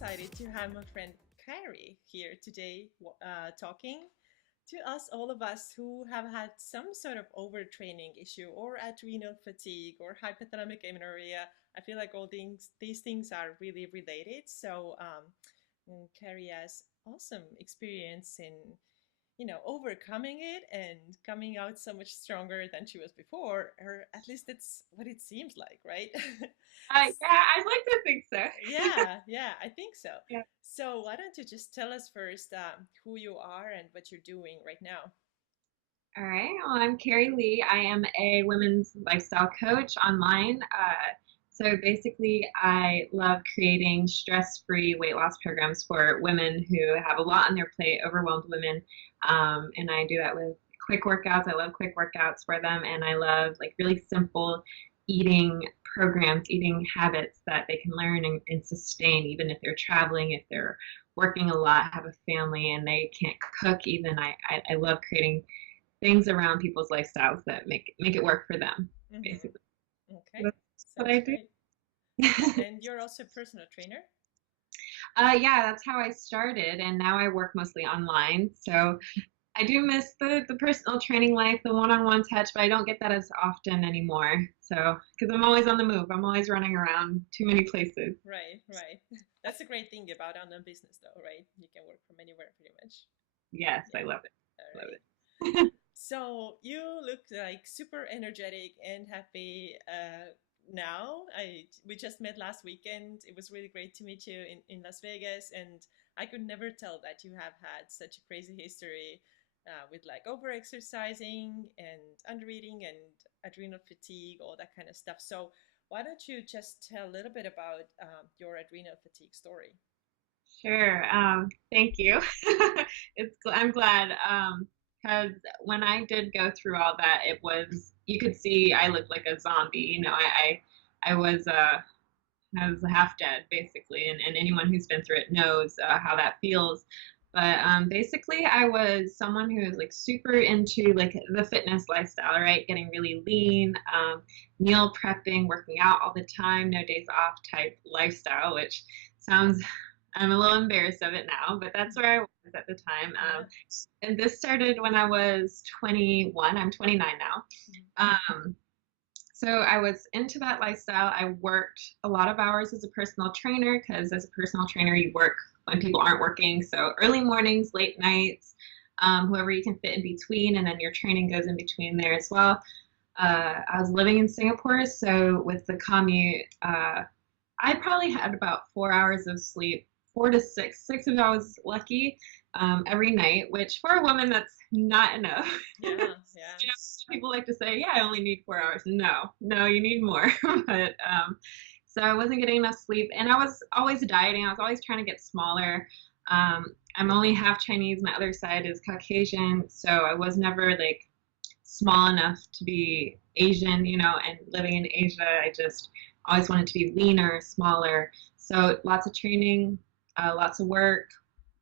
excited to have my friend Carrie here today, talking to us, all of us who have had some sort of overtraining issue or adrenal fatigue or hypothalamic amenorrhea. I feel like all these things are really related. Carrie has awesome experience in overcoming it and coming out so much stronger than she was before, or at least it's what it seems like, right? Yeah, I'd like to think so. Yeah, I think so. Yeah. So why don't you just tell us first who you are and what you're doing right now? All right. Well, I'm Carrie Lee. I am a women's lifestyle coach online. So basically, I love creating stress-free weight loss programs for women who have a lot on their plate, overwhelmed women. And I do that with quick workouts. I love quick workouts for them, and I love like really simple eating programs, eating habits that they can learn and sustain, even if they're traveling, if they're working a lot, have a family, and they can't cook. Even I love creating things around people's lifestyles that make it work for them, Mm-hmm. basically. Okay, That's what sounds I do. great. And you're also a personal trainer? Yeah, that's how I started, and now I work mostly online. So I do miss the personal training life, the one-on-one touch, but I don't get that as often anymore. So because I'm always on the move, I'm always running around too many places. Right, right. That's a great thing about online business, though, right? You can work from anywhere pretty much. Yes, I Yeah. love it. All Love right. it. So you look like super energetic and happy now. I We just met last weekend. It was really great to meet you in Las Vegas, and I could never tell that you have had such a crazy history with like over exercising and undereating and adrenal fatigue, all that kind of stuff. So why don't you just tell a little bit about your adrenal fatigue story? Sure. Thank you. I'm glad because when I did go through all that, it was you could see I looked like a zombie. I was I was half dead basically, and anyone who's been through it knows how that feels. But basically, I was someone who was like super into like the fitness lifestyle, right? Getting really lean, meal prepping, working out all the time, no days off type lifestyle, which sounds I'm a little embarrassed of it now, but that's where I was at the time. Yeah. And this started when I was 21. I'm 29 Mhm. now. So I was into that lifestyle. I worked a lot of hours as a personal trainer because as a personal trainer, you work when people aren't working. So early mornings, late nights, whoever you can fit in between, and then your training goes in between there as well. I was living in Singapore, so with the commute, I probably had about 4 hours of sleep, 4 to 6, six if I was lucky, every night, which for a woman, that's not enough. Yeah, yeah. People like to say, yeah, I only need 4 hours. No, no, you need more. But so I wasn't getting enough sleep, and I was always dieting. I was always trying to get smaller. I'm only half Chinese. My other side is Caucasian, so I was never like small enough to be Asian, and living in Asia, I just always wanted to be leaner, smaller. So lots of training, lots of work,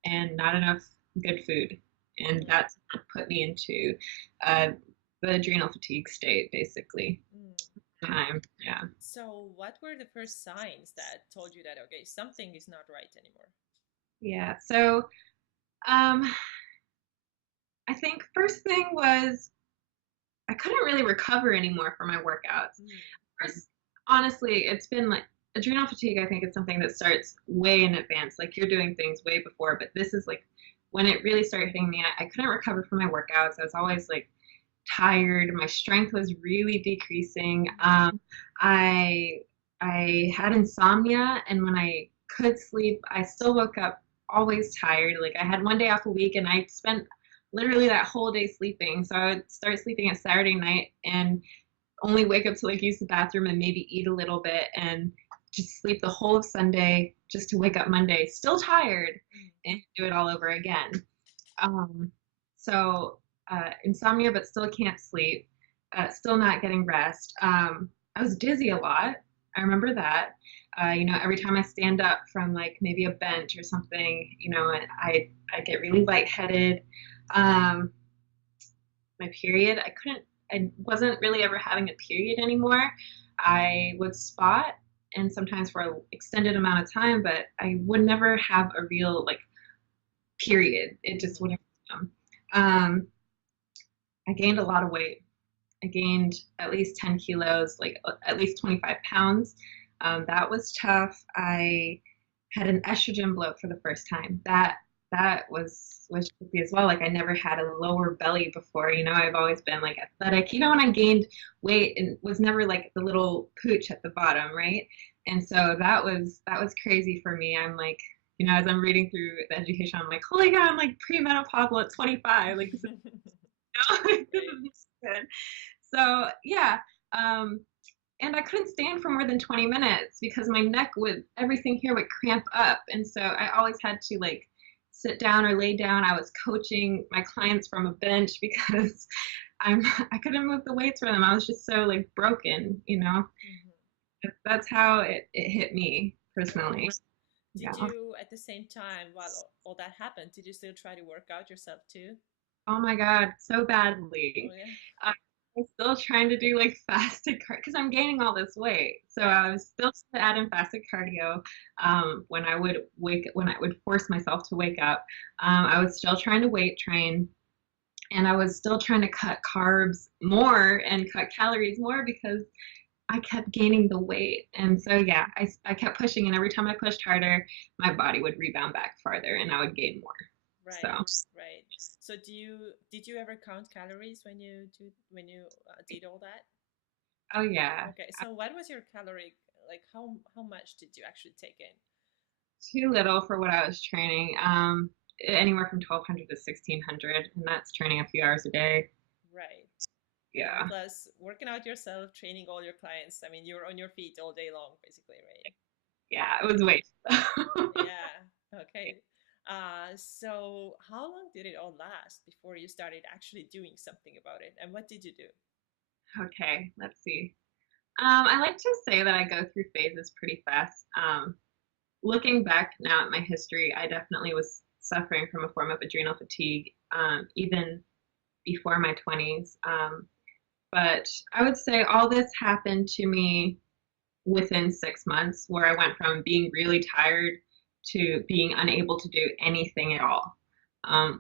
and not enough good food. And Mm, that's what put me into uh, the adrenal fatigue state, basically. mm. Time, yeah. So, what were the first signs that told you that, okay, something is not right anymore? Yeah. So um, I think first thing was I couldn't really recover anymore from my workouts. Mm, First, honestly, it's been like adrenal fatigue. I think it's something that starts way in advance. Like you're doing things way before, but this is like when it really started hitting me. I couldn't recover from my workouts. I was always like tired. My strength was really decreasing. I I had insomnia, and when I could sleep, I still woke up always tired. Like I had one day off a week, and I spent literally that whole day sleeping. So I would start sleeping at Saturday night and only wake up to like use the bathroom and maybe eat a little bit and just sleep the whole of Sunday just to wake up Monday still tired mm, and do it all over again. Um, so insomnia, but still can't sleep, still not getting rest. I was dizzy a lot. I remember that. Every time I stand up from like maybe a bench or something, I get really lightheaded. Um, my period, I wasn't really ever having a period anymore. I would spot. and sometimes for an extended amount of time, but I would never have a real like period. It just wouldn't come. Um, I gained a lot of weight. I gained at least 10 kilos, like at least 25 pounds. That was tough. I had an estrogen bloat for the first time. That was tricky as well. Like I never had a lower belly before. You know, I've always been like athletic. You know, when I gained weight and was never like the little pooch at the bottom, right? And so that was crazy for me. I'm like, you know, as I'm reading through the education, I'm like, holy God, I'm like premenopausal at 25. Like this is, this Right. is good. So yeah, and I couldn't stand for more than 20 minutes because my neck would, everything here would cramp up. And so I always had to like sit down or lay down. I was coaching my clients from a bench because I couldn't move the weights for them. I was just so like broken, you know. Mhm. That's how it hit me Right. personally. Yeah. Did you, at the same time, while all that happened, did you still try to work out yourself too? Oh my God, so Oh badly. yeah. I'm still trying to do like fasted cardio because I'm gaining all this weight. So Right. I was still trying to add in fasted cardio when I would force myself to wake up. I was still trying to weight train, and I was still trying to cut carbs more and cut calories more because I kept gaining the weight. And so yeah, I kept pushing, and every time I pushed harder, my body would rebound back farther, and I would gain more. So. Right. Right. So did you ever count calories when you did all that? Oh yeah. Okay. So what was your calorie, like how much did you actually take in? Too little for what I was training. Anywhere from 1,200 to 1,600, and that's training a few hours a day. Right. And Yeah, plus working out yourself, training all your clients. I mean, you're on your feet all day long, basically, right? yeah, it was way. Yeah. Okay. So how long did it all last before you started actually doing something about it? And what did you do? Okay, let's see. I like to say that I go through phases pretty fast. Looking back now at my history, I definitely was suffering from a form of adrenal fatigue, even before my 20s. But I would say all this happened to me within 6 months, where I went from being really tired to being unable to do anything at all.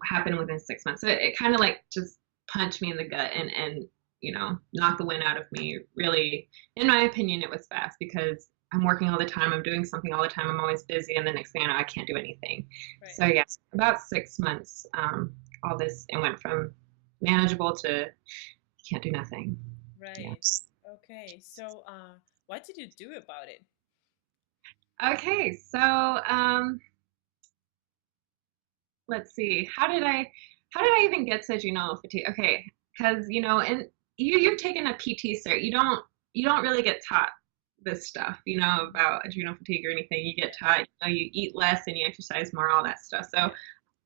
Happened within 6 months. So it kind of like just punched me in the gut and you know knocked the wind out of me. Really, in my opinion, it was fast because I'm working all the time. I'm doing something all the time. I'm always busy, and the next thing I know, I can't do anything. Right. So yes, about 6 months. All this it went from manageable to can't do nothing. Yeah. Right. Okay. So, what did you do about it? Okay, so let's see. How did I even get to adrenal fatigue? Okay, because you know, and you've taken a PT cert. You don't really get taught this stuff, you know, about adrenal fatigue or anything. You get taught, you know, you eat less and you exercise more, all that stuff. So Yeah.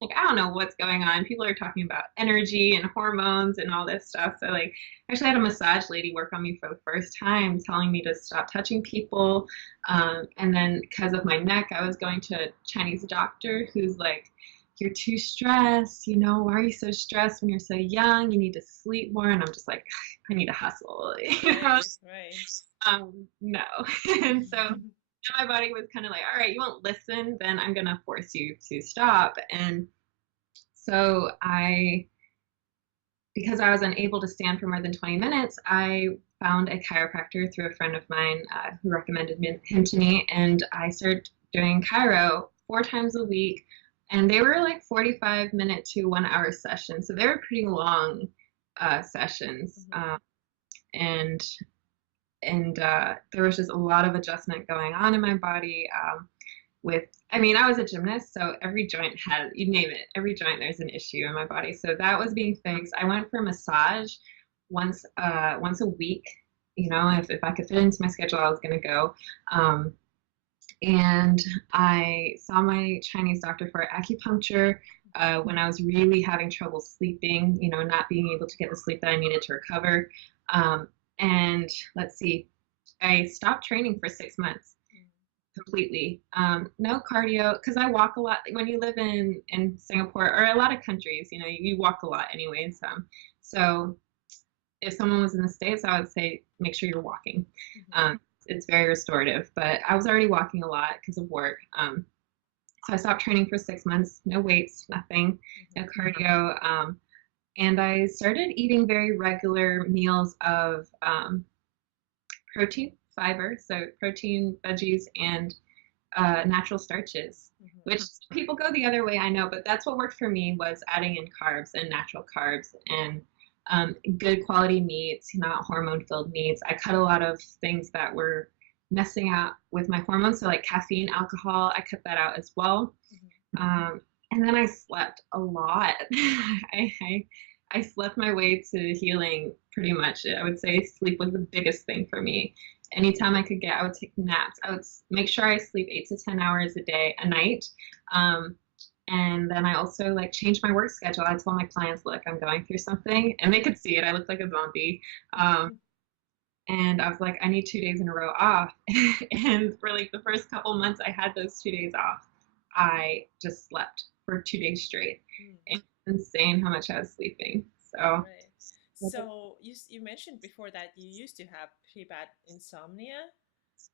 like I don't know what's going on. People are talking about energy and hormones and all this stuff. So like I actually had a massage lady work on me for the first time, telling me to stop touching people. And then because of my neck, I was going to a Chinese doctor who's like, "You're too stressed. You know, why are you so stressed when you're so young? You need to sleep more." And I'm just like, I need to hustle. You know? Right. Right. No. And so my body was kind of like, all right, you won't listen, then I'm going to force you to stop. And so because I was unable to stand for more than 20 minutes, I found a chiropractor through a friend of mine who recommended him to me. And I started doing chiro 4 times a week. And they were like 45-minute to 1 hour sessions. So they were pretty long sessions. Hmm. And there was just a lot of adjustment going on in my body. I mean, I was a gymnast, so every joint had, you name it, every joint there's an issue in my body. So that was being fixed. I went for massage once a week. You know, if I could fit into my schedule, I was gonna go. Um, and I saw my Chinese doctor for acupuncture when I was really having trouble sleeping. You know, not being able to get the sleep that I needed to recover. Um, and let's see, I stopped training for 6 months completely. No cardio because I walk a lot. When you live in Singapore or a lot of countries, you know, you walk a lot anyways. So if someone was in the States, I would say make sure you're walking. Hmm. it's very restorative. But I was already walking a lot because of work. So I stopped training for 6 months, no weights, nothing, no cardio. And I started eating very regular meals of protein, fiber, so protein, veggies, and natural starches, which people go the other way, I know, but that's what worked for me was adding in carbs and natural carbs and good quality meats, not hormone-filled meats. I cut a lot of things that were messing out with my hormones, so like caffeine, alcohol, I cut that out as well. And then I slept a lot. I slept my way to healing pretty much. I would say sleep was the biggest thing for me. Anytime I could get, I would take naps. I would make sure I sleep 8 to 10 hours a night. And then I also like changed my work schedule. I told my clients, look, I'm going through something, and they could see it. I looked like a zombie. And I was like, I need 2 days in a row off. And for like the first couple months I had those 2 days off, I just slept for 2 days straight. It's insane how much I was sleeping. So, right. So you mentioned before that you used to have pretty bad insomnia.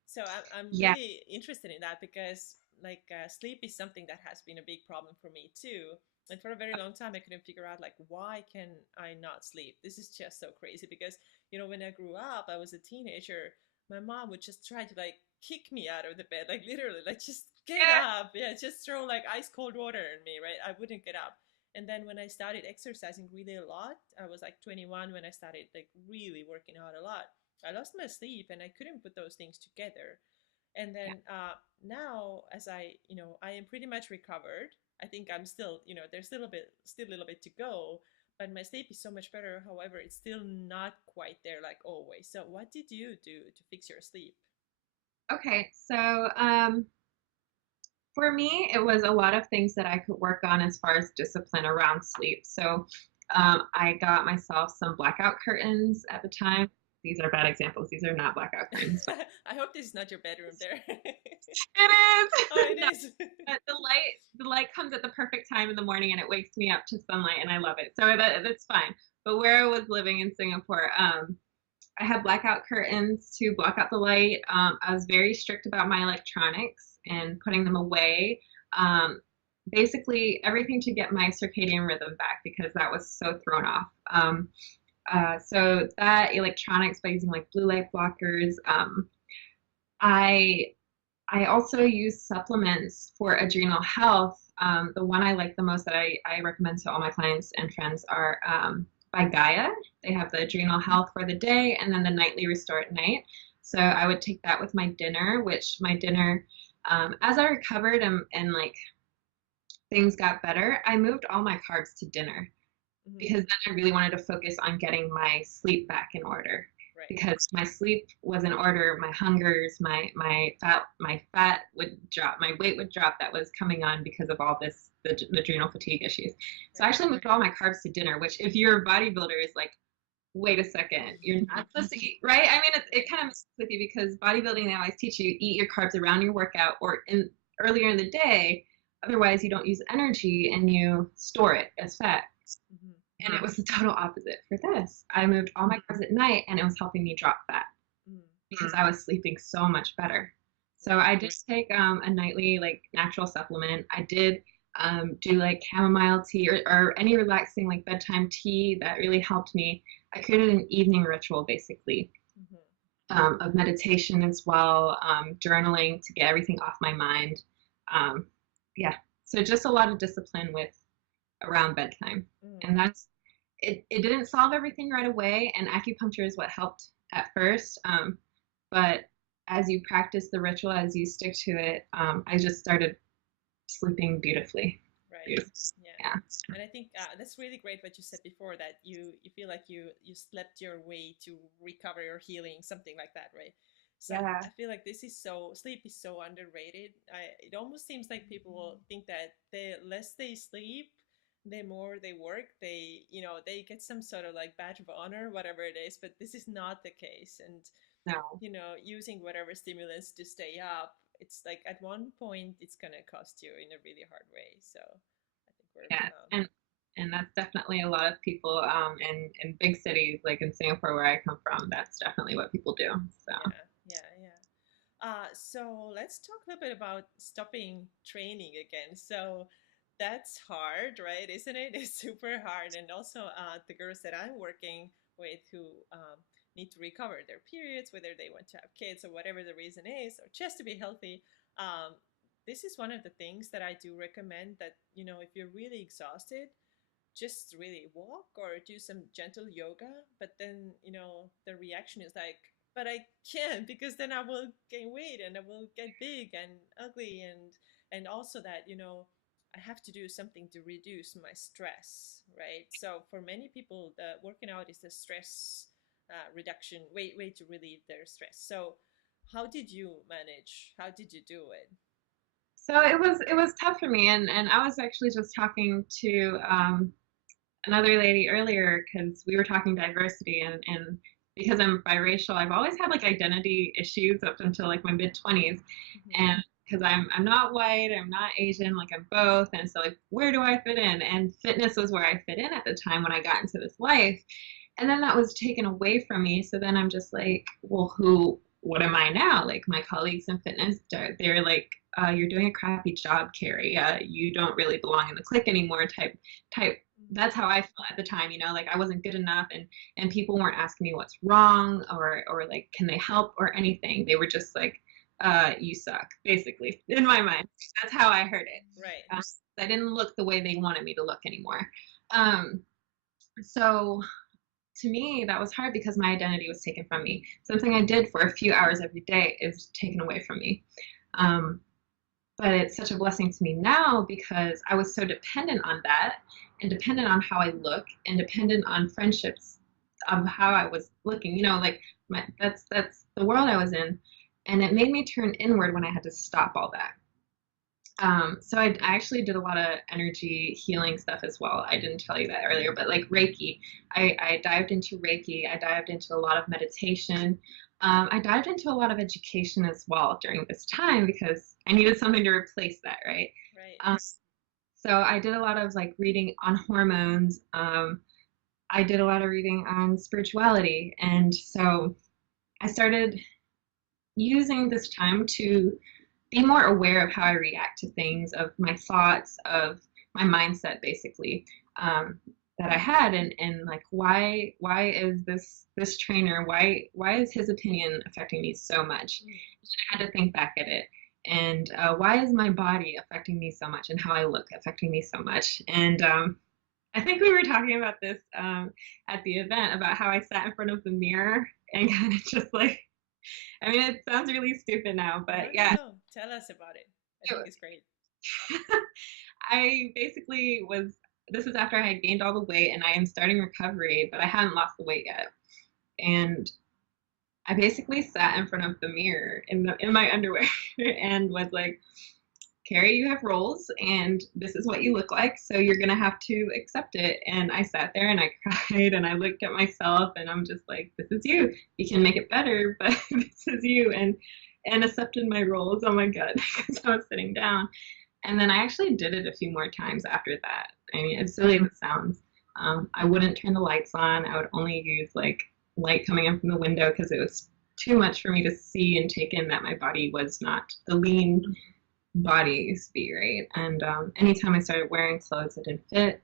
So I'm yeah, really interested in that because like sleep is something that has been a big problem for me too. And for a very long time, I couldn't figure out like why can I not sleep? This is just so crazy because when I grew up, I was a teenager. My mom would just try to like kick me out of the bed, like literally, like just get yeah, up, yeah, just throw like ice cold water on me, right? I wouldn't get up. And then when I started exercising really a lot, I was like 21 when I started like really working out a lot. I lost my sleep and I couldn't put those things together. And yeah. then now, as I am pretty much recovered. I think I'm still, there's still a little bit to go, but my sleep is so much better. However, it's still not quite there like always. So, what did you do to fix your sleep? Okay, so for me, it was a lot of things that I could work on as far as discipline around sleep. So I got myself some blackout curtains at the time. These are bad examples. These are not blackout curtains, but I hope this is not your bedroom there. it Oh, is. it No, is. but the light comes at the perfect time in the morning and it wakes me up to sunlight and I love it. So that's fine. But where I was living in Singapore, I had blackout curtains to block out the light. I was very strict about my electronics and putting them away. Um, Basically, everything to get my circadian rhythm back because that was so thrown off. So that electronics by using like blue light blockers. I I also use supplements for adrenal health. The one I like the most that I recommend to all my clients and friends are by Gaia. They have the adrenal health for the day and then the nightly restore at night. So I would take that with my dinner, which my dinner, as I recovered and like things got better, I moved all my carbs to dinner Hmm. because then I really wanted to focus on getting my sleep back in order. Right. Because my sleep was in order, my hungers, my fat would drop, my weight would drop that was coming on because of all this the adrenal fatigue issues. So I Right. actually moved all my carbs to dinner, which if you're a bodybuilder is like, wait a second, you're not supposed to eat, right? I mean, it kind of messes with you because bodybuilding they always teach you eat your carbs around your workout or in earlier in the day, otherwise you don't use energy and you store it as fat. Hmm. And it was the total opposite for this. I moved all my carbs at night and it was helping me drop fat Hmm. because I was sleeping so much better. So Right. I did take a nightly like natural supplement. I did do like chamomile tea or any relaxing like bedtime tea that really helped me. I created an evening ritual basically Hmm. of meditation as well, journaling to get everything off my mind. Um, yeah, so just a lot of discipline with around bedtime, Hmm. and it didn't solve everything right away, and acupuncture is what helped at first. But as you practice the ritual, as you stick to it, I just started sleeping beautifully. Right. Beautiful. Yeah. Yeah. And I think that's really great what you said before that you feel like you slept your way to recovery or healing, something like that, right? So Yeah. I feel like this is so sleep is so underrated. It almost seems like people will think that the less they sleep, the more they work, they get some sort of like badge of honor, whatever it is. But this is not the case. And No. using whatever stimulants to stay up, it's like at one point it's gonna cost you in a really hard way. So I think we're Yeah. And that's definitely a lot of people in big cities like in Singapore where I come from. That's definitely what people do. So yeah, yeah, yeah. So let's talk a little bit about stopping training again. So that's hard, right? Isn't it? It's super hard. And also, the girls that I'm working with who need to recover their periods, whether they want to have kids or whatever the reason is, or just to be healthy, this is one of the things that I do recommend that, if you're really exhausted, just really walk or do some gentle yoga. But then, the reaction is like, but I can't because then I will gain weight and I will get big and ugly. And also that, I have to do something to reduce my stress, right? So for many people, the working out is the stress reduction way to relieve their stress. So how did you manage? How did you do it? So it was tough for me, and I was actually just talking to another lady earlier because we were talking diversity, and because I'm biracial, I've always had like identity issues up until like my mid 20s, Mm-hmm. and because I'm not white, I'm not Asian, like I'm both, and so like where do I fit in? And fitness was where I fit in at the time when I got into this life, and then that was taken away from me. So then I'm just like, well, what am I now? Like my colleagues in fitness, they're like, you're doing a crappy job, Carrie. You don't really belong in the clique anymore. Type. That's how I felt at the time. Like I wasn't good enough, and people weren't asking me what's wrong or like can they help or anything. They were just like, you suck, basically. In my mind, that's how I heard it. Right. I didn't look the way they wanted me to look anymore. Um, so to me, that was hard because my identity was taken from me. Something I did for a few hours every day is taken away from me. Um, but it's such a blessing to me now because I was so dependent on that and dependent on how I look and dependent on friendships of how I was looking. Like that's the world I was in, and it made me turn inward when I had to stop all that. So I actually did a lot of energy healing stuff as well. I didn't tell you that earlier, but like Reiki, I dived into Reiki. I dived into a lot of meditation. I dived into a lot of education as well during this time because I needed something to replace that, right? Right. Um, so I did a lot of like reading on hormones. I did a lot of reading on spirituality, and so I started using this time to be more aware of how I react to things, of my thoughts, of my mindset, basically, that I had, and like why is this trainer, why is his opinion affecting me so much? Mm. I had to think back at it, and why is my body affecting me so much, and how I look affecting me so much, and I think we were talking about this at the event about how I sat in front of the mirror and kind of just like, I mean, it sounds really stupid now, No, but no, yeah, no. Tell us about it. I think it, it's great. I basically was, this is after I had gained all the weight and I am starting recovery, but I hadn't lost the weight yet. And I basically sat in front of the mirror in my underwear and was like, Carrie, you have roles and this is what you look like, so you're gonna have to accept it. And I sat there and I cried and I looked at myself and I'm just like, this is you. You can make it better, but this is you. And accepted my roles. Oh my God, because I was sitting down. And then I actually did it a few more times after that. I mean, as silly as it sounds, I wouldn't turn the lights on. I would only use like light coming in from the window because it was too much for me to see and take in that my body was not the lean body it used to be, right? And anytime I started wearing clothes that didn't fit,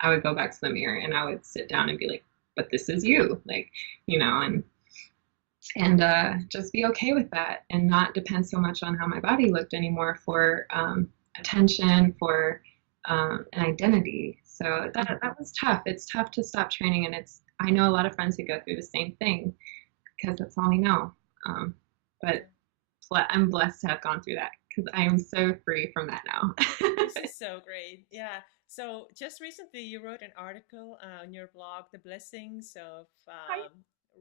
I would go back to the mirror and I would sit down and be like, but this is you, like, and just be okay with that and not depend so much on how my body looked anymore for attention, for an identity. So that was tough. It's tough to stop training, and I know a lot of friends who go through the same thing because that's all we know. But I'm blessed to have gone through that because I am so free from that now. This is so great. Yeah. So just recently, you wrote an article on your blog, "The Blessings of Hi.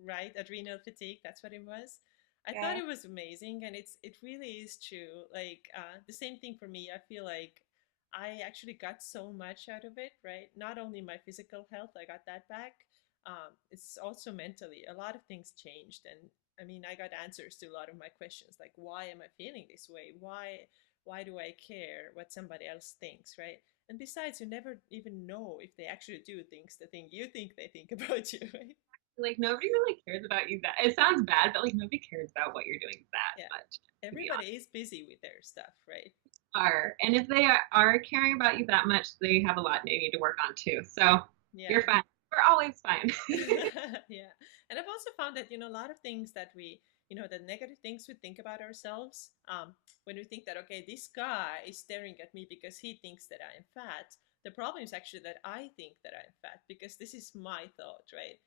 Right Adrenal Fatigue." That's what it was. I thought Yeah. it was amazing, and it really is true. Like the same thing for me. I feel like I actually got so much out of it. Right. Not only my physical health, I got that back. It's also mentally. A lot of things changed, and I mean, I got answers to a lot of my questions, like why am I feeling this way? Why do I care what somebody else thinks, right? And besides, you never even know if they actually do things the thing you think they think about you, right? Like nobody really cares about you that it sounds bad, but like nobody cares about what you're doing that Yeah, much, to be everybody is busy with their stuff, right? are. And if they are caring about you that much, they have a lot they need to work on too. So you're Yeah. fine. We're always fine. Yeah. And I've also found that, a lot of things that the negative things we think about ourselves, when we think that, okay, this guy is staring at me because he thinks that I am fat. The problem is actually that I think that I'm fat because this is my thought, right?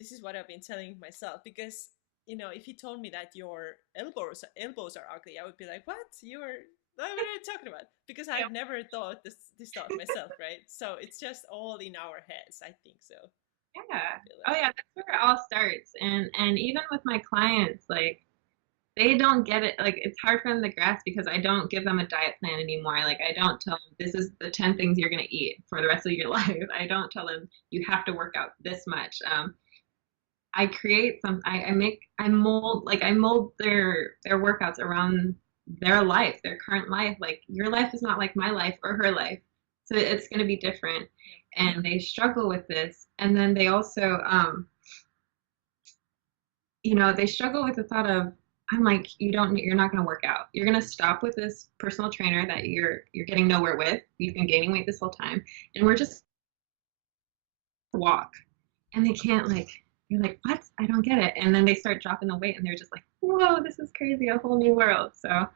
This is what I've been telling myself because, if he told me that your elbows are ugly, I would be like, what? What are you talking about? Because Yeah. I've never thought this thought myself, right? So it's just all in our heads. I think so. Yeah. I feel Oh like. yeah, that's where it all starts. And even with my clients, like they don't get it. Like it's hard for them to grasp because I don't give them a diet plan anymore. Like I don't tell them this is the 10 things you're gonna eat for the rest of your life. I don't tell them you have to work out this much. I create some. I make. I mold their workouts around their life, their current life. Like your life is not like my life or her life, so it's gonna be different. And they struggle with this, and then they also they struggle with the thought of I'm like, you're not going to work out. You're going to stop with this personal trainer that you're getting nowhere with. You've been gaining weight this whole time, and we're just walk. And they can't like you're like, what? I don't get it. And then they start dropping the weight, and they're just like, whoa, this is crazy, a whole new world. So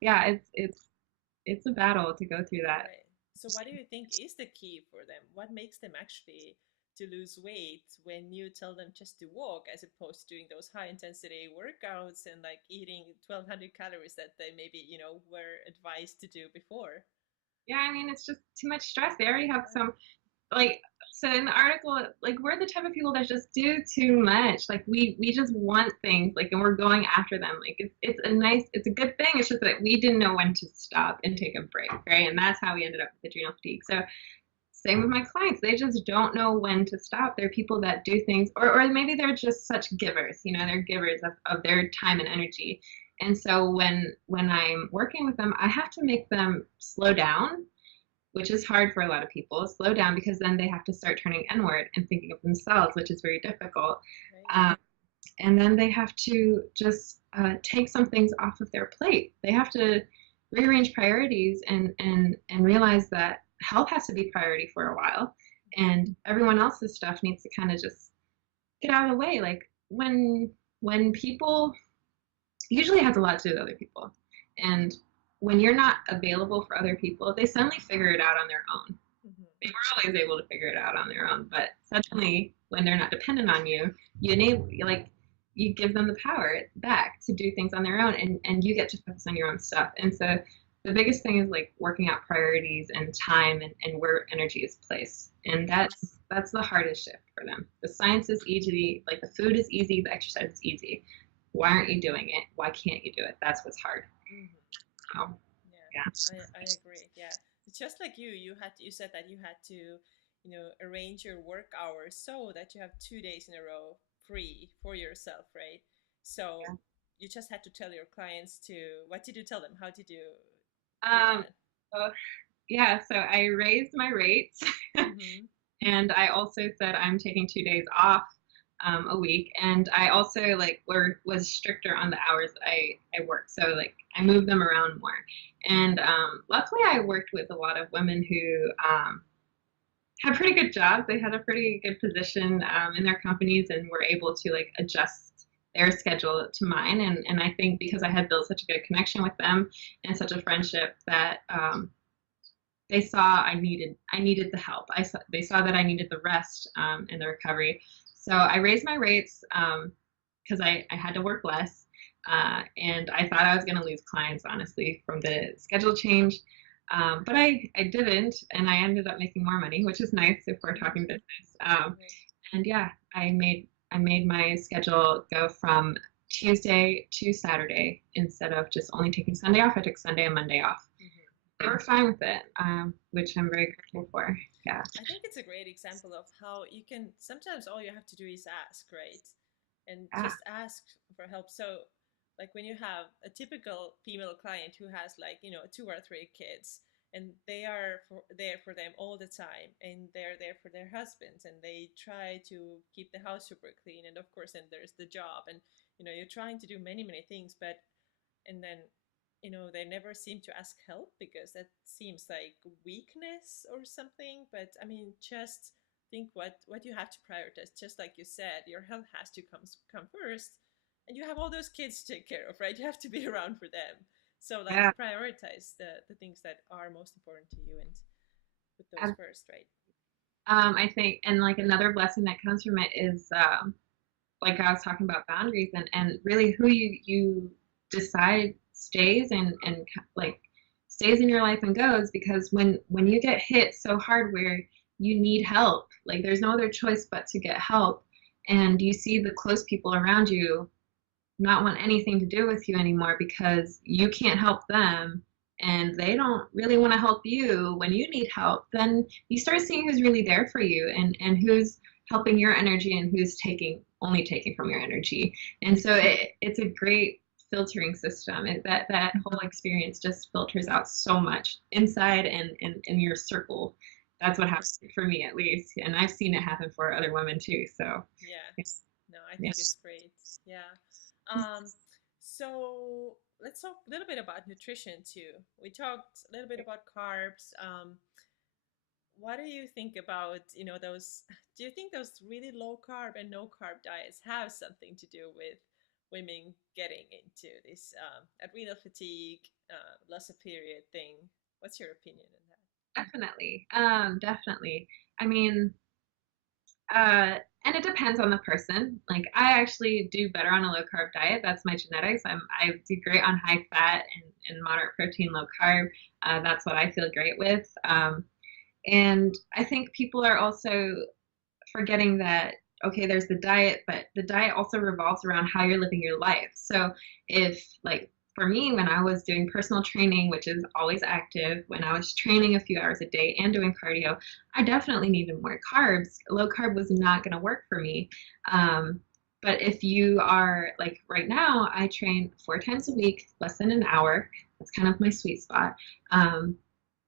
yeah, it's a battle to go through that. Right. So what do you think is the key for them? What makes them actually to lose weight when you tell them just to walk as opposed to doing those high intensity workouts and like eating 1200 calories that they maybe, were advised to do before? Yeah, I mean, it's just too much stress. They already have some like so in the article like we're the type of people that just do too much like we just want things like and we're going after them like it's a good thing it's just that we didn't know when to stop and take a break right and that's how we ended up with adrenal fatigue so same with my clients they just don't know when to stop they're people that do things or maybe they're just such givers they're givers of their time and energy and so when I'm working with them I have to make them slow down which is hard for a lot of people, slow down because then they have to start turning inward and thinking of themselves, which is very difficult. Right. Um, and then they have to just take some things off of their plate. They have to rearrange priorities and realize that health has to be priority for a while, and everyone else's stuff needs to kind of just get out of the way. Like when people usually has a lot to do with other people, and when you're not available for other people, they suddenly figure it out on their own Mm-hmm. they were always able to figure it out on their own. But suddenly, when they're not dependent on you, you give them the power back to do things on their own, and you get to focus on your own stuff. And so, the biggest thing is like working out priorities and time and where energy is placed. And that's the hardest shift for them. The science is easy, like the food is easy, the exercise is easy. Why aren't you doing it? Why can't you do it? That's what's hard. Mm-hmm. So, Yeah, yeah. I agree. Yeah. It's just like you said that you had to, arrange your work hours so that you have 2 days in a row free for yourself, right? So you just had to tell your clients what did you tell them? How did you do Um, that? so, yeah, so I raised my rates. Mm-hmm. And I also said I'm taking 2 days off a week, and I also was stricter on the hours I worked. So like I moved them around more, and luckily I worked with a lot of women who had pretty good jobs. They had a pretty good position in their companies, and were able to like adjust their schedule to mine. And I think because I had built such a good connection with them and such a friendship that they saw I needed the help. They saw that I needed the rest and the recovery. So I raised my rates because I had to work less. And I thought I was going to lose clients, honestly, from the schedule change. But I didn't, and I ended up making more money, which is nice if we're talking business. Right. And yeah, I made my schedule go from Tuesday to Saturday instead of just only taking Sunday off. I took Sunday and Monday off. Mm-hmm. They were fine with it, which I'm very grateful for. Yeah. I think it's a great example of how you can sometimes all you have to do is ask, right? And Yeah. just ask for help. So, like when you have a typical female client who has like, two or three kids, and they are there for them all the time, and they're there for their husbands, and they try to keep the house super clean, and of course then there's the job, and you're trying to do many things, but and then they never seem to ask help because that seems like weakness or something. But I mean, just think what you have to prioritize. Just like you said, your health has to come first, and you have all those kids to take care of, right? You have to be around for them. So like Yeah. prioritize the things that are most important to you and put those Ab- first, right? I think, and like another blessing that comes from it is, like I was talking about boundaries, and really who you decide stays and like stays in your life and goes, because when you get hit so hard where you need help, like there's no other choice but to get help, and you see the close people around you not want anything to do with you anymore because you can't help them and they don't really want to help you when you need help, then you start seeing who's really there for you, and who's helping your energy and who's taking from your energy. And so it's a great filtering system. That whole experience just filters out so much inside and in your circle. That's what happens for me, at least, and I've seen it happen for other women too. So Yeah. No, I think it's yes. great. Yeah. Um, so let's talk a little bit about nutrition too. We talked a little bit about carbs. What do you think about, those, do you think those really low carb and no carb diets have something to do with women getting into this adrenal fatigue, loss of period thing? What's your opinion on that? Definitely. Definitely. I mean, uh, and it depends on the person. Like I actually do better on a low carb diet. That's my genetics. I do great on high fat and moderate protein, low carb. That's what I feel great with. And I think people are also forgetting that, okay, there's the diet, but the diet also revolves around how you're living your life. So if, like, for me, when I was doing personal training, which is always active, when I was training a few hours a day and doing cardio, I definitely needed more carbs. Low carb was not going to work for me. Um, but if you are like right now, I train 4 times a week, less than an hour. That's kind of my sweet spot. Um,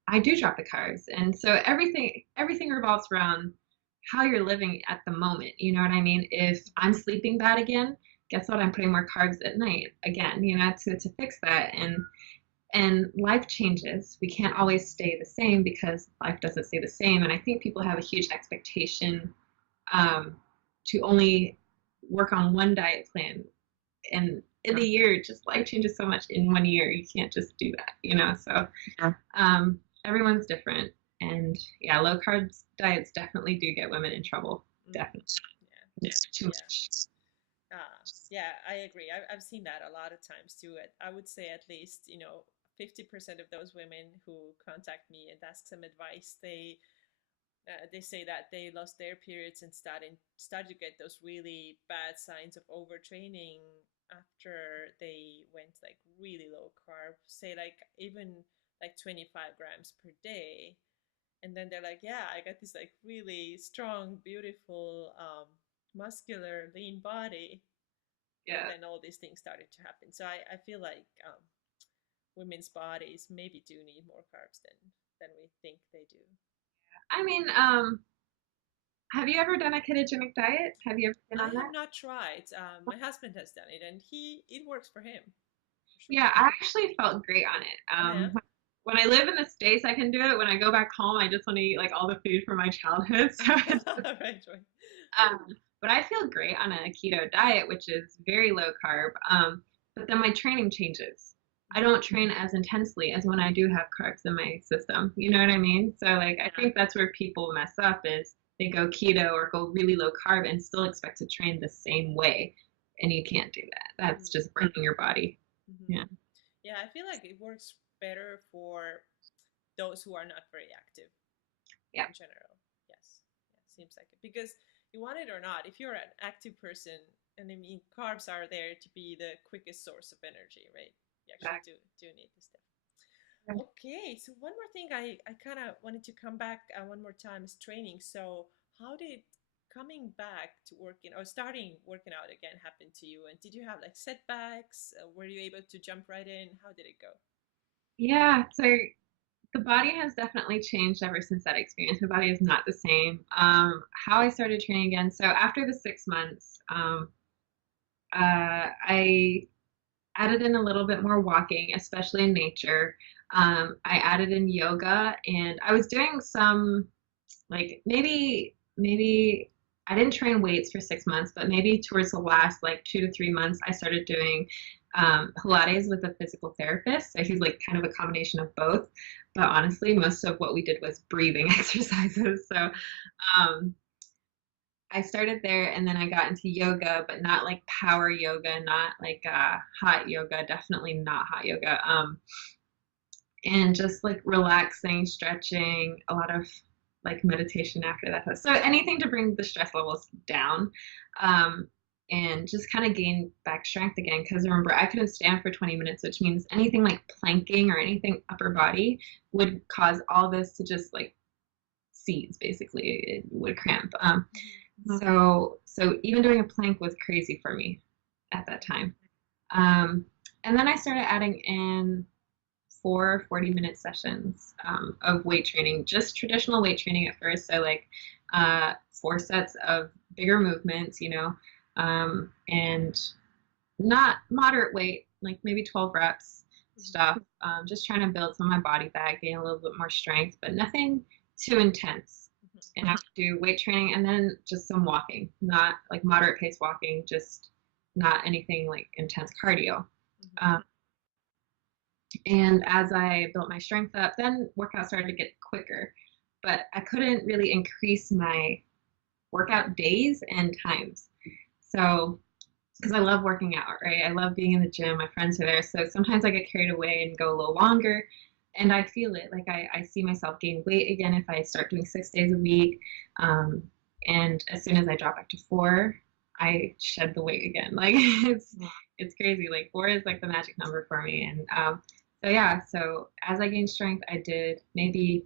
I do drop the carbs, and so everything revolves around how you're living at the moment. You know what I mean? If I'm sleeping bad again, guess what? I'm putting more carbs at night again. To fix that. And life changes. We can't always stay the same because life doesn't stay the same. And I think people have a huge expectation, um, to only work on one diet plan, and in a year, just life changes so much in one year. You can't just do that. So everyone's different. And yeah, low carb diets definitely do get women in trouble. Mm, Definitely. yeah, It's too yeah. much. Yeah, I agree. I've seen that a lot of times too. I would say at least, 50% of those women who contact me and ask some advice, they say that they lost their periods and started to get those really bad signs of overtraining after they went like really low carb, say like even like 25 grams per day. And then they're like, yeah, I got this like really strong, beautiful, muscular, lean body. But Yeah. then all these things started to happen. So I feel like women's bodies maybe do need more carbs than we think they do. I mean, have you ever done a ketogenic diet? Have you ever been I on have that? not tried. My husband has done it, and it works for him, for sure. Yeah, I actually felt great on it. Oh yeah. When I live in the States, I can do it. When I go back home, I just want to eat like all the food from my childhood. So Right, right. um, but I feel great on a keto diet, which is very low carb. But then my training changes. I don't train as intensely as when I do have carbs in my system. You know what I mean? So like I Yeah. think that's where people mess up is they go keto or go really low carb and still expect to train the same way. And you can't do that. That's Mm-hmm. just breaking your body. Mm-hmm. Yeah. Yeah, I feel like it works better for those who are not very active Yeah. in general. Yes, yeah, seems like it because you want it or not, if you're an active person, and I mean, carbs are there to be the quickest source of energy, right? You actually Exactly. do need this stuff. Okay, so one more thing I kind of wanted to come back one more time is training. So, how did coming back to working or starting working out again happen to you? And did you have like setbacks? Were you able to jump right in? How did it go? Yeah. So the body has definitely changed ever since that experience. My body is not the same. How I started training again. So after the 6 months, I added in a little bit more walking, especially in nature. I added in yoga, and I was doing some like maybe I didn't train weights for 6 months, but maybe towards the last like 2 to 3 months, I started doing Pilates with a physical therapist. So he's like kind of a combination of both. But honestly, most of what we did was breathing exercises. So um, I started there, and then I got into yoga, but not like power yoga, not like hot yoga, definitely not hot yoga. And just like relaxing, stretching, a lot of like meditation after that. So anything to bring the stress levels down. Um, and just kind of gain back strength again. Because remember, I couldn't stand for 20 minutes, which means anything like planking or anything upper body would cause all this to just like seize, basically. It would cramp. So even doing a plank was crazy for me at that time. And then I started adding in 4 40-minute sessions of weight training, just traditional weight training at first. So like 4 sets of bigger movements, and not moderate weight, like maybe 12 reps stuff. Just trying to build some of my body back, gain a little bit more strength, but nothing too intense. And I would do weight training and then just some walking, not like moderate pace walking, just not anything like intense cardio. And as I built my strength up, then workouts started to get quicker, but I couldn't really increase my workout days and times. So, because I love working out, right? I love being in the gym. My friends are there. So sometimes I get carried away and go a little longer. And I feel it. Like I see myself gain weight again if I start doing 6 days a week. And as soon as I drop back to 4, I shed the weight again. Like it's crazy. Like 4 is like the magic number for me. And so yeah, so as I gained strength, I did maybe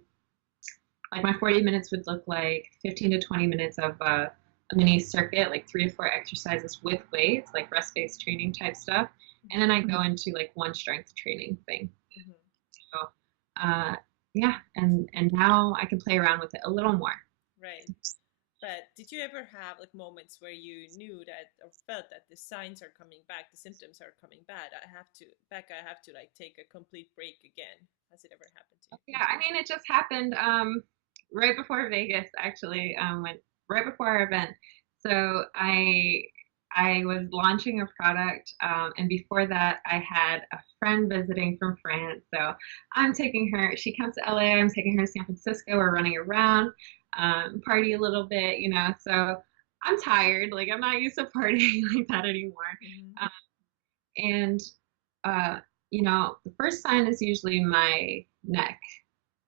like my 40 minutes would look like 15 to 20 minutes of a mini circuit, like 3 to 4 exercises with weights, like rest-based training type stuff. And then I go into like one strength training thing. So yeah, and now I can play around with it a little more. Right. But did you ever have like moments where you knew that or felt that the signs are coming back, the symptoms are coming back, I have to like take a complete break again? Has it ever happened to you? Yeah, I mean, it just happened right before Vegas, actually, when right before our event. So I was launching a product, and before that, I had a friend visiting from France. So I'm taking her. She comes to LA. I'm taking her to San Francisco. We're running around, party a little bit, So I'm tired. Like I'm not used to partying like that anymore. And uh, the first sign is usually my neck.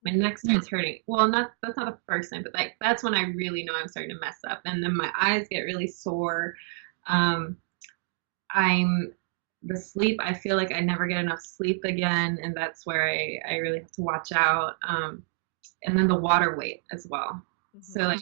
My neck starts hurting. Well, not that's not the first sign, but like that's when I really know I'm starting to mess up. And then my eyes get really sore. Um, I'm the sleep. I feel like I never get enough sleep again, and that's where I really have to watch out. And then the water weight as well. So like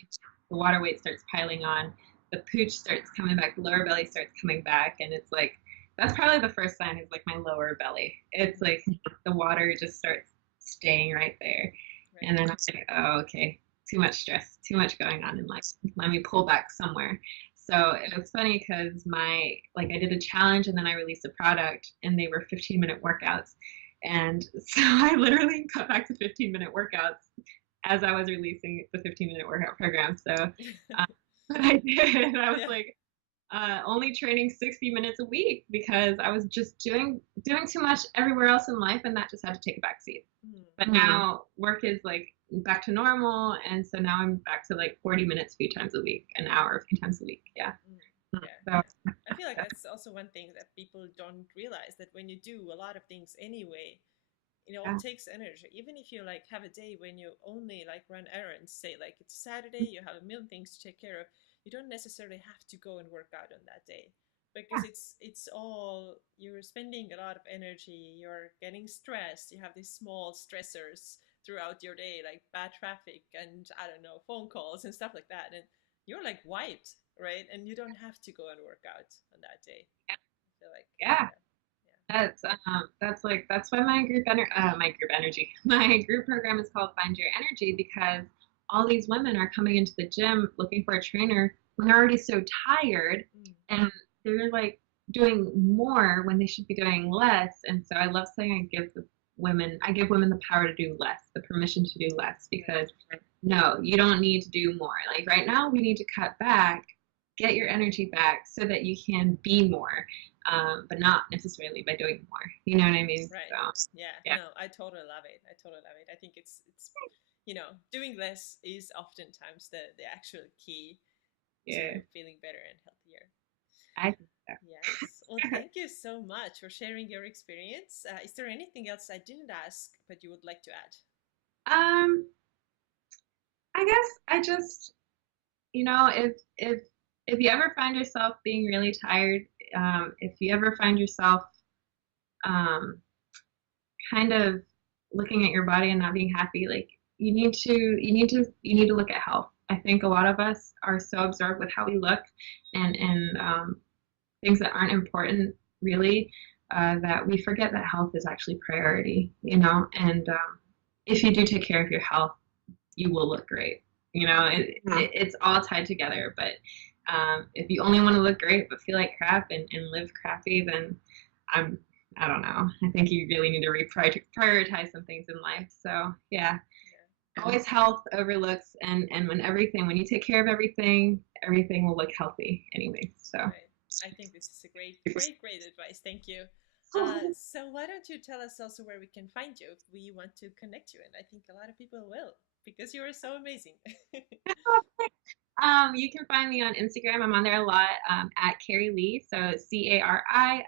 the water weight starts piling on, the pooch starts coming back, the lower belly starts coming back, and it's like that's probably the first sign is like my lower belly. It's like the water just starts staying right there. Right. And then I'm like, oh, okay, too much stress, too much going on in life. Let me pull back somewhere. So it was funny because I did a challenge and then I released a product and they were 15-minute workouts. And so I literally cut back to 15-minute workouts as I was releasing the 15-minute workout program. So what I did, I was like, only training 60 minutes a week because I was just doing too much everywhere else in life, and that just had to take a back seat. But now work is like back to normal, and so now I'm back to like 40 minutes a few times a week, an hour a few times a week. Yeah. Yeah. So, I feel like that's also one thing that people don't realize, that when you do a lot of things anyway, it all takes energy. Even if you like have a day when you only like run errands, say like it's Saturday, you have a million things to take care of, you don't necessarily have to go and work out on that day, because it's all, you're spending a lot of energy, you're getting stressed, you have these small stressors throughout your day, like bad traffic and I don't know, phone calls and stuff like that, and you're like wiped, right? And you don't have to go and work out on that day. I feel like Yeah. That's why my group energy my group program is called Find Your Energy, because all these women are coming into the gym looking for a trainer when they're already so tired, Mm. and they're like doing more when they should be doing less. And so I love saying I give women the power to do less, the permission to do less, because no, you don't need to do more. Like right now, we need to cut back, get your energy back so that you can be more, but not necessarily by doing more. You know what I mean? Right. So, Yeah. yeah, No, I totally love it. I totally love it. I think it's doing less is oftentimes the actual key to yeah, feeling better and healthier. I think so. Yes. Well, thank you so much for sharing your experience. Is there anything else I didn't ask but you would like to add? Um, I guess I just, if you ever find yourself being really tired, if you ever find yourself um, kind of looking at your body and not being happy, like you need to look at health. I think a lot of us are so absorbed with how we look, and things that aren't important really, that we forget that health is actually priority, and if you do take care of your health, you will look great. It's all tied together. But if you only want to look great but feel like crap and live crappy, then I'm I don't know. I think you really need to prioritize some things in life. So yeah, always health overlooks, and when you take care of everything, everything will look healthy anyway. So Right. I think this is a great advice. Thank you. So why don't you tell us also where we can find you if we want to connect you? And I think a lot of people will because you are so amazing. You can find me on Instagram. I'm on there a lot, at Carrie Lee. So CARI_LI.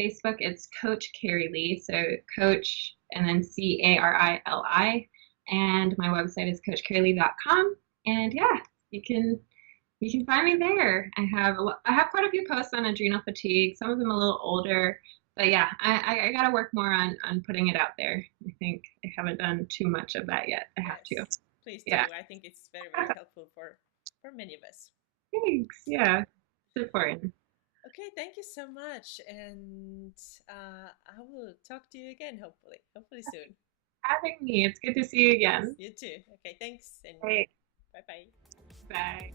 Facebook, it's Coach Carrie Lee. So Coach and then CARILI. And my website is coachcarrielee.com. And yeah, you can find me there. I have quite a few posts on adrenal fatigue. Some of them a little older, but yeah, I got to work more on putting it out there. I think I haven't done too much of that yet. I have to. Yes, please do. Yeah. I think it's very helpful for many of us. Thanks. Yeah. It's important. Okay, thank you so much, and I will talk to you again. Hopefully soon. Having me. It's good to see you again. You too. Okay, thanks, and Great. bye bye. Bye.